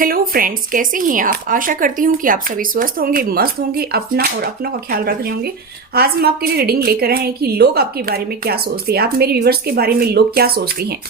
Hello friends, कैसे हैं आप। आशा करती हूँ कि आप सभी स्वस्थ होंगे, मस्त होंगे, अपना और अपनों का ख्याल रख रहे होंगे। आज हम आपके लिए रीडिंग लेकर आए हैं कि लोग आपके बारे में क्या सोचते हैं। आप मेरे व्यूवर्स के बारे में लोग क्या सोचते हैं।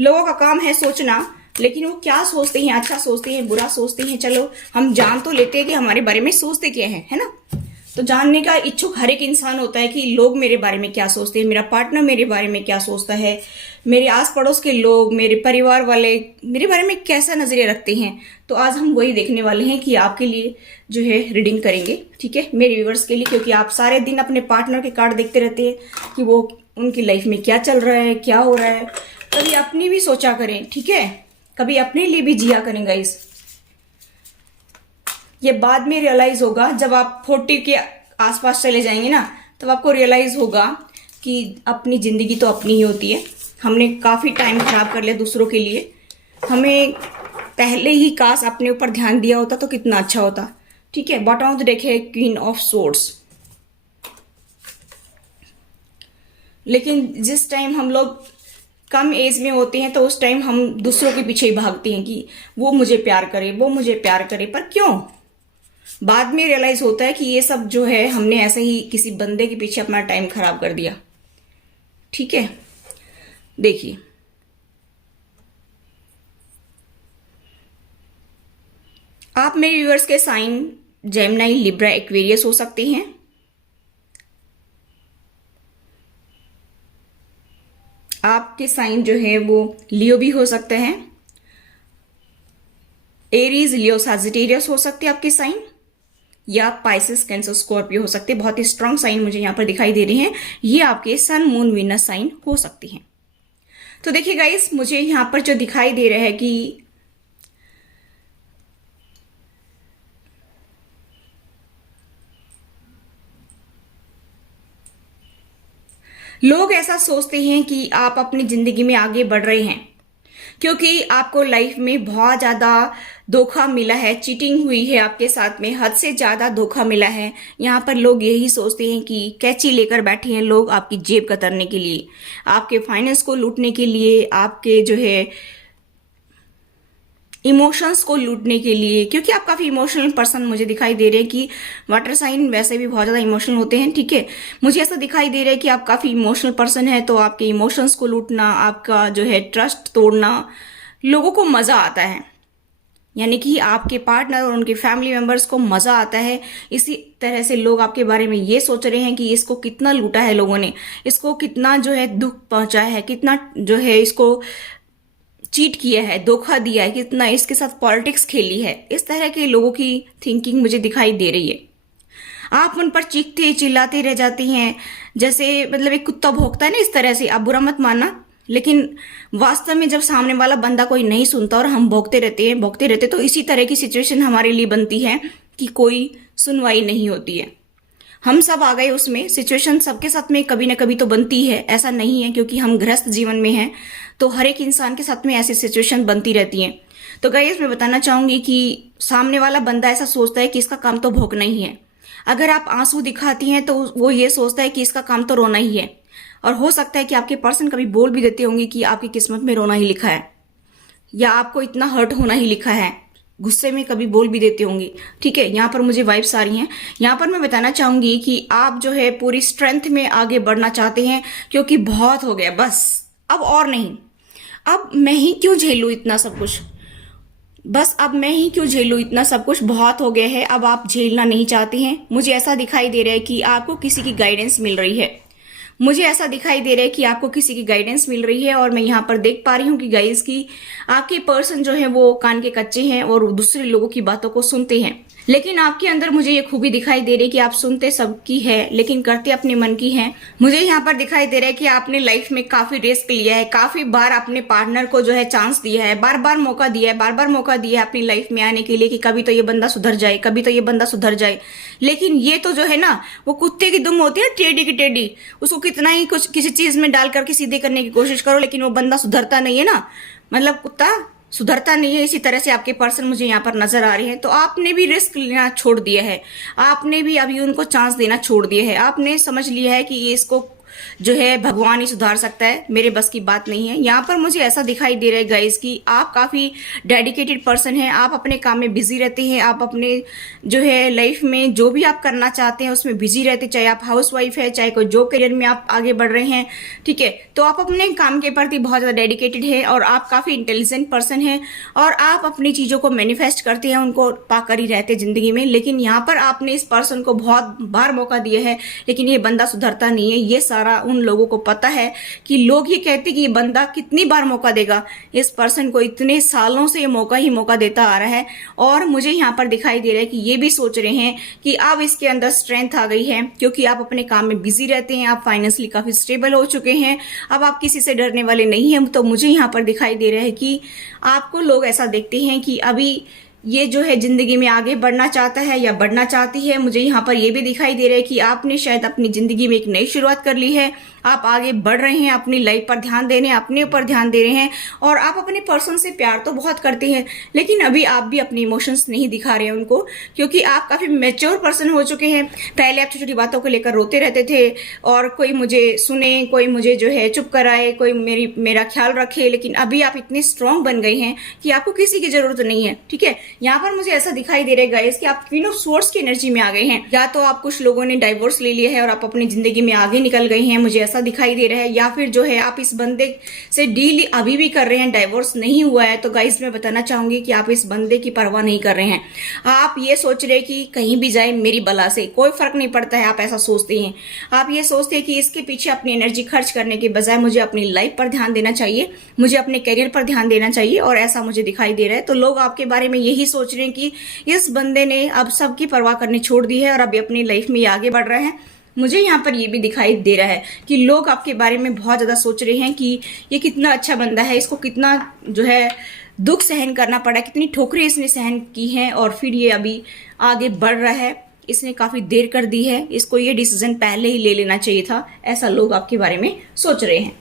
लोगों का काम है सोचना, लेकिन वो क्या सोचते हैं, अच्छा सोचते हैं, बुरा सोचते हैं। चलो हम जान तो लेते हैं कि हमारे बारे में सोचते क्या है ना। तो जानने का इच्छुक हर एक इंसान होता है कि लोग मेरे बारे में क्या सोचते हैं, मेरा पार्टनर मेरे बारे में क्या सोचता है, मेरे आस पड़ोस के लोग, मेरे परिवार वाले मेरे बारे में कैसा नजरिया रखते हैं। तो आज हम वही देखने वाले हैं कि आपके लिए जो है रीडिंग करेंगे, ठीक है, मेरे व्यूवर्स के लिए, क्योंकि आप सारे दिन अपने पार्टनर के कार्ड देखते रहते हैं कि वो उनकी लाइफ में क्या चल रहा है, क्या हो रहा है। कभी अपनी भी सोचा करें, ठीक है, कभी अपने लिए भी जिया करें गाइस। ये बाद में रियलाइज होगा जब आप 40 के आसपास चले जाएंगे ना, तब आपको रियलाइज होगा कि अपनी जिंदगी तो अपनी ही होती है। हमने काफी टाइम खराब कर लिया दूसरों के लिए। हमें पहले ही काश अपने ऊपर ध्यान दिया होता तो कितना अच्छा होता, ठीक है। बॉटम ऑफ द डेक है क्वीन ऑफ सोर्ड्स। लेकिन जिस टाइम हम लोग कम एज में होते हैं तो उस टाइम हम दूसरों के पीछे ही भागते हैं कि वो मुझे प्यार करे, वो मुझे प्यार करे। पर क्यों? बाद में रियलाइज होता है कि ये सब जो है हमने ऐसे ही किसी बंदे के पीछे अपना टाइम खराब कर दिया, ठीक है। देखिए, आप मेरे व्यूअर्स के साइन जेमिनी, लिब्रा, एक्वेरियस हो सकते हैं। आपके साइन जो है वो लियो भी हो सकते हैं, एरीज, लियो, सजिटेरियस हो सकते हैं आपके साइन, या पाइसेस, कैंसर, स्कॉर्पियो हो सकते हैं। बहुत ही स्ट्रांग साइन मुझे यहां पर दिखाई दे रहे हैं। ये आपके सन, मून, वीनस साइन हो सकते हैं। तो देखिए गाइस, मुझे यहां पर जो दिखाई दे रहा है कि लोग ऐसा सोचते हैं कि आप अपनी जिंदगी में आगे बढ़ रहे हैं क्योंकि आपको लाइफ में बहुत ज्यादा धोखा मिला है, चीटिंग हुई है आपके साथ में, हद से ज्यादा धोखा मिला है। यहाँ पर लोग यही सोचते हैं कि कैंची लेकर बैठे हैं लोग आपकी जेब कतरने के लिए, आपके फाइनेंस को लूटने के लिए, आपके जो है इमोशंस को लूटने के लिए, क्योंकि आप काफी इमोशनल पर्सन मुझे दिखाई दे रहे हैं कि वाटर साइन वैसे भी बहुत ज्यादा इमोशनल होते हैं, ठीक है। मुझे ऐसा दिखाई दे रहा है कि आप काफी इमोशनल पर्सन है, तो आपके इमोशंस को लूटना, आपका जो है ट्रस्ट तोड़ना लोगों को मजा आता है। यानी कि आपके पार्टनर और उनके फैमिली मेंबर्स को मजा आता है। इसी तरह से लोग आपके बारे में ये सोच रहे हैं कि इसको कितना लूटा है लोगों ने, इसको कितना जो है दुख पहुंचाया है, कितना जो है इसको चीट किया है, धोखा दिया है, कितना इसके साथ पॉलिटिक्स खेली है। इस तरह के लोगों की थिंकिंग मुझे दिखाई दे रही है। आप उन पर चीखते चिल्लाते रह जाती हैं, जैसे मतलब एक कुत्ता भौंकता है ना, इस तरह से। आप बुरा मत मानना, लेकिन वास्तव में जब सामने वाला बंदा कोई नहीं सुनता और हम भौंकते रहते तो इसी तरह की सिचुएशन हमारे लिए बनती है कि कोई सुनवाई नहीं होती है। हम सब आ गए उसमें। सिचुएशन सबके साथ में कभी ना कभी तो बनती है, ऐसा नहीं है क्योंकि हम गृहस्थ जीवन में हैं तो हर एक इंसान के साथ में ऐसी सिचुएशन बनती रहती है। तो गाइस, मैं बताना चाहूंगी कि सामने वाला बंदा ऐसा सोचता है कि इसका काम तो भौंकना ही है। अगर आप आंसू दिखाती हैं तो वो ये सोचता है कि इसका काम तो रोना ही है। और हो सकता है कि आपके पर्सन कभी बोल भी देते होंगे कि आपकी किस्मत में रोना ही लिखा है, या आपको इतना हर्ट होना ही लिखा है। गुस्से में कभी बोल भी देते होंगे, ठीक है। यहाँ पर मुझे वाइब्स आ रही हैं। यहाँ पर मैं बताना चाहूंगी कि आप जो है पूरी स्ट्रेंथ में आगे बढ़ना चाहते हैं, क्योंकि बहुत हो गया, बस अब और नहीं। अब मैं ही क्यों झेलूं इतना सब कुछ, बस अब मैं ही क्यों झेलूं इतना सब कुछ, बहुत हो गया है। अब आप झेलना नहीं चाहते हैं। मुझे ऐसा दिखाई दे रहा है कि आपको किसी की गाइडेंस मिल रही है। मुझे ऐसा दिखाई दे रहा है कि आपको किसी की गाइडेंस मिल रही है। और मैं यहाँ पर देख पा रही हूँ कि गाइस की आपके पर्सन जो है वो कान के कच्चे हैं और दूसरे लोगों की बातों को सुनते हैं। लेकिन आपके अंदर मुझे ये खूबी दिखाई दे रही है कि आप सुनते सबकी है लेकिन करते अपने मन की है। मुझे यहाँ पर दिखाई दे रहा है कि आपने लाइफ में काफी रिस्क लिया है, काफी बार अपने पार्टनर को जो है चांस दिया है, बार बार मौका दिया है, बार बार मौका दिया है अपनी लाइफ में आने के लिए कि कभी तो ये बंदा सुधर जाए, कभी तो ये बंदा सुधर जाए। लेकिन ये तो जो है ना, वो कुत्ते की दुम होती है, टेढ़ी की टेढ़ी। उसको कितना ही कुछ किसी चीज में डाल करके सीधे करने की कोशिश करो, लेकिन वो बंदा सुधरता नहीं है ना, मतलब कुत्ता सुधरता नहीं है। इसी तरह से आपके पर्सन मुझे यहाँ पर नजर आ रहे हैं। तो आपने भी रिस्क लेना छोड़ दिया है, आपने भी अभी उनको चांस देना छोड़ दिया है। आपने समझ लिया है कि ये इसको जो है भगवान ही सुधार सकता है, मेरे बस की बात नहीं है। यहाँ पर मुझे ऐसा दिखाई दे रहा है गाइस कि आप काफ़ी डेडिकेटेड पर्सन हैं, आप अपने काम में बिजी रहते हैं, आप अपने जो है लाइफ में जो भी आप करना चाहते हैं उसमें बिजी रहते हैं, चाहे आप हाउस वाइफ है, चाहे कोई जॉब करियर में आप आगे बढ़ रहे हैं, ठीक है। तो आप अपने काम के प्रति बहुत ज़्यादा डेडिकेटेड है और आप काफ़ी इंटेलिजेंट पर्सन हैं और आप अपनी चीज़ों को मैनिफेस्ट करते हैं, उनको पाकर ही रहते हैं ज़िंदगी में। लेकिन यहाँ पर आपने इस पर्सन को बहुत बार मौका दिया है, लेकिन ये बंदा सुधरता नहीं है। ये सारा उन लोगों को पता है कि लोग ये कहते कि ये बंदा कितनी बार मौका देगा, इस पर्सन को इतने सालों से ये मौका ही मौका देता आ रहा है। और मुझे यहाँ पर दिखाई दे रहा है कि ये भी सोच रहे हैं कि अब इसके अंदर स्ट्रेंथ आ गई है, क्योंकि आप अपने काम में बिजी रहते हैं, आप फाइनेंशियली काफी स्टेबल हो चुके हैं, अब आप किसी से डरने वाले नहीं हैं। तो मुझे यहाँ पर दिखाई दे रहा है कि आपको लोग ऐसा देखते हैं कि अभी ये जो है जिंदगी में आगे बढ़ना चाहता है या बढ़ना चाहती है। मुझे यहाँ पर ये भी दिखाई दे रहा है कि आपने शायद अपनी जिंदगी में एक नई शुरुआत कर ली है, आप आगे बढ़ रहे हैं, अपनी लाइफ पर ध्यान दे रहे हैं, अपने ऊपर ध्यान दे रहे हैं और आप अपने पर्सन से प्यार तो बहुत करते हैं, लेकिन अभी आप भी अपने इमोशंस नहीं दिखा रहे हैं उनको, क्योंकि आप काफी मैच्योर पर्सन हो चुके हैं। पहले आप छोटी छोटी बातों को लेकर रोते रहते थे और कोई मुझे सुने, कोई मुझे जो है चुप कराए, कोई मेरा ख्याल रखे, लेकिन अभी आप इतने स्ट्रांग बन गए हैं कि आपको किसी की जरूरत नहीं है, ठीक है। यहाँ पर मुझे ऐसा दिखाई दे रहा है गाइस कि आप क्वीन ऑफ स्वॉर्ड्स की एनर्जी में आ गए हैं। या तो आप कुछ लोगों ने डाइवोर्स ले लिया है और आप अपनी जिंदगी में आगे निकल गए हैं, मुझे ऐसा दिखाई दे रहा है, या फिर जो है आप इस बंदे से डील अभी भी कर रहे हैं, डाइवोर्स नहीं हुआ है। तो गाइस मैं बताना चाहूंगी कि आप इस बंदे की परवाह नहीं कर रहे हैं, आप ये सोच रहे हैं कि कहीं भी जाए मेरी बला से कोई फर्क नहीं पड़ता है, आप ऐसा सोचते हैं। आप ये सोचते हैं कि इसके पीछे अपनी एनर्जी खर्च करने के बजाय मुझे अपनी लाइफ पर ध्यान देना चाहिए, मुझे अपने करियर पर ध्यान देना चाहिए, और ऐसा मुझे दिखाई दे रहा है। तो लोग आपके बारे में यही सोच रहे हैं कि इस बंदे ने अब सबकी परवाह करनी छोड़ दी है और अभी अपनी लाइफ में आगे बढ़ रहा है। मुझे यहाँ पर ये भी दिखाई दे रहा है कि लोग आपके बारे में बहुत ज्यादा सोच रहे हैं कि ये कितना अच्छा बंदा है, इसको कितना जो है दुख सहन करना पड़ा, कितनी ठोकरें इसने सहन की हैं और फिर ये अभी आगे बढ़ रहा है, इसने काफी देर कर दी है, इसको ये डिसीजन पहले ही ले लेना चाहिए था। ऐसा लोग आपके बारे में सोच रहे हैं।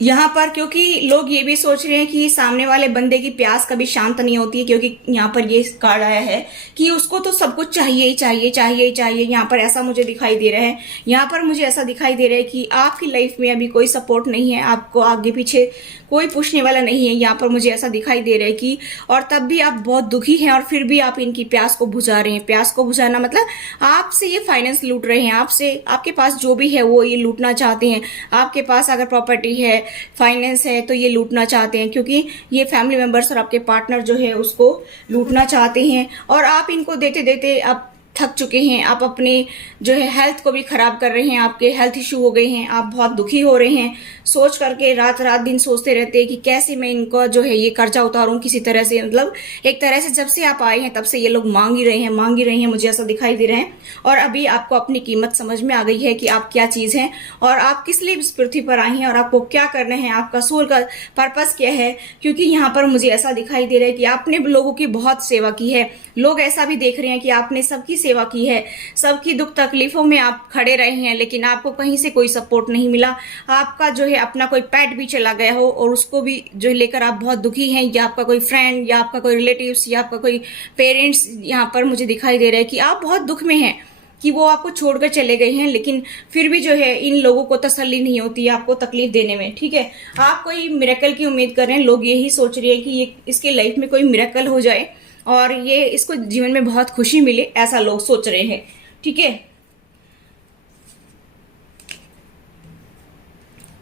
यहाँ पर क्योंकि लोग ये भी सोच रहे हैं कि सामने वाले बंदे की प्यास कभी शांत नहीं होती है, क्योंकि यहाँ पर ये कार्ड आया है कि उसको तो सब कुछ चाहिए ही चाहिए चाहिए ही चाहिए। यहाँ पर ऐसा मुझे दिखाई दे रहा है, यहाँ पर मुझे ऐसा दिखाई दे रहा है कि आपकी लाइफ में अभी कोई सपोर्ट नहीं है, आपको आगे पीछे कोई पूछने वाला नहीं है। यहाँ पर मुझे ऐसा दिखाई दे रहा है कि और तब भी आप बहुत दुखी हैं और फिर भी आप इनकी प्यास को बुझा रहे हैं। प्यास को बुझाना मतलब आपसे ये फाइनेंस लूट रहे हैं, आपसे आपके पास जो भी है वो ये लूटना चाहते हैं। आपके पास अगर प्रॉपर्टी है, फाइनेंस है, तो ये लूटना चाहते हैं, क्योंकि ये फैमिली मेंबर्स और आपके पार्टनर जो है उसको लूटना चाहते हैं और आप इनको देते देते अब थक चुके हैं। आप अपने जो है हेल्थ को भी खराब कर रहे हैं, आपके हेल्थ इशू हो गए हैं, आप बहुत दुखी हो रहे हैं, सोच करके रात रात दिन सोचते रहते हैं कि कैसे मैं इनको जो है ये कर्जा उतारूं किसी तरह से। मतलब एक तरह से जब से आप आए हैं तब से ये लोग मांग ही रहे हैं, मुझे ऐसा दिखाई दे रहा है। और अभी आपको अपनी कीमत समझ में आ गई है कि आप क्या चीज हैं और आप किस लिए इस पृथ्वी पर आई हैं और आपको क्या करना है, आपका सोल का पर्पस क्या है। क्योंकि यहाँ पर मुझे ऐसा दिखाई दे रहा है कि आपने लोगों की बहुत सेवा की है, लोग ऐसा भी देख रहे हैं कि आपने सबकी सेवा की है, सबकी दुख तकलीफों में आप खड़े रहे हैं, लेकिन आपको कहीं से कोई सपोर्ट नहीं मिला। आपका जो है अपना कोई पेट भी चला गया हो और उसको भी जो लेकर आप बहुत दुखी हैं, या आपका कोई फ्रेंड या आपका कोई रिलेटिव्स या आपका कोई पेरेंट्स, यहाँ पर मुझे दिखाई दे रहा है कि आप बहुत दुख में हैं कि वो आपको छोड़कर चले गए हैं, लेकिन फिर भी जो है इन लोगों को तसल्ली नहीं होती है आपको तकलीफ देने में, ठीक है। आप कोई मिरेकल की उम्मीद कर रहे हैं, लोग यही सोच रहे हैं कि ये इसके लाइफ में कोई मिरेकल हो जाए और ये इसको जीवन में बहुत खुशी मिले, ऐसा लोग सोच रहे हैं, ठीक है।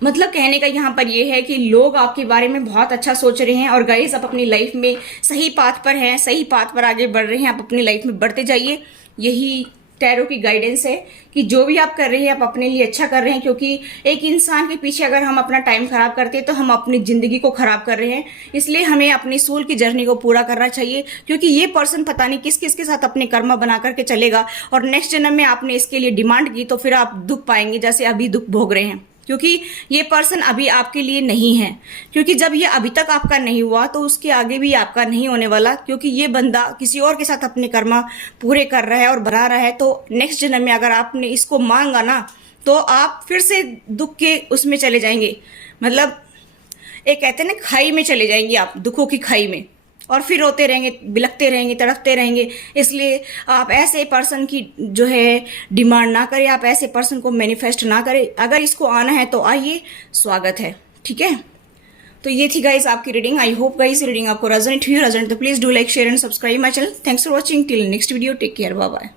मतलब कहने का यहाँ पर ये है कि लोग आपके बारे में बहुत अच्छा सोच रहे हैं और गाइस आप अपनी लाइफ में सही पाथ पर हैं, सही पाथ पर आगे बढ़ रहे हैं, आप अपनी लाइफ में बढ़ते जाइए। यही टैरो की गाइडेंस है कि जो भी आप कर रहे हैं आप अपने लिए अच्छा कर रहे हैं, क्योंकि एक इंसान के पीछे अगर हम अपना टाइम खराब करते हैं तो हम अपनी जिंदगी को खराब कर रहे हैं। इसलिए हमें अपनी सोल की जर्नी को पूरा करना चाहिए, क्योंकि ये पर्सन पता नहीं किस किस के साथ अपने कर्मा बना करके चलेगा और नेक्स्ट जन्म में आपने इसके लिए डिमांड की तो फिर आप दुख पाएंगे जैसे अभी दुख भोग रहे हैं, क्योंकि ये पर्सन अभी आपके लिए नहीं है। क्योंकि जब ये अभी तक आपका नहीं हुआ तो उसके आगे भी आपका नहीं होने वाला, क्योंकि ये बंदा किसी और के साथ अपने कर्मा पूरे कर रहा है और बढ़ा रहा है। तो नेक्स्ट जन्म में अगर आपने इसको मांगा ना तो आप फिर से दुख के उसमें चले जाएंगे, मतलब एक कहते हैं ना खाई में चले जाएंगे आप, दुखों की खाई में। और फिर रोते रहेंगे, बिलखते रहेंगे, तड़पते रहेंगे। इसलिए आप ऐसे पर्सन की जो है डिमांड ना करें, आप ऐसे पर्सन को मैनिफेस्ट ना करें। अगर इसको आना है तो आइए, स्वागत है, ठीक है। तो ये थी गाइस आपकी reading. I hope guys reading आपको रेजोनेट हुई। रेजोनेट तो please do like, share and subscribe my channel. Thanks for watching. Till next video, take care, bye bye.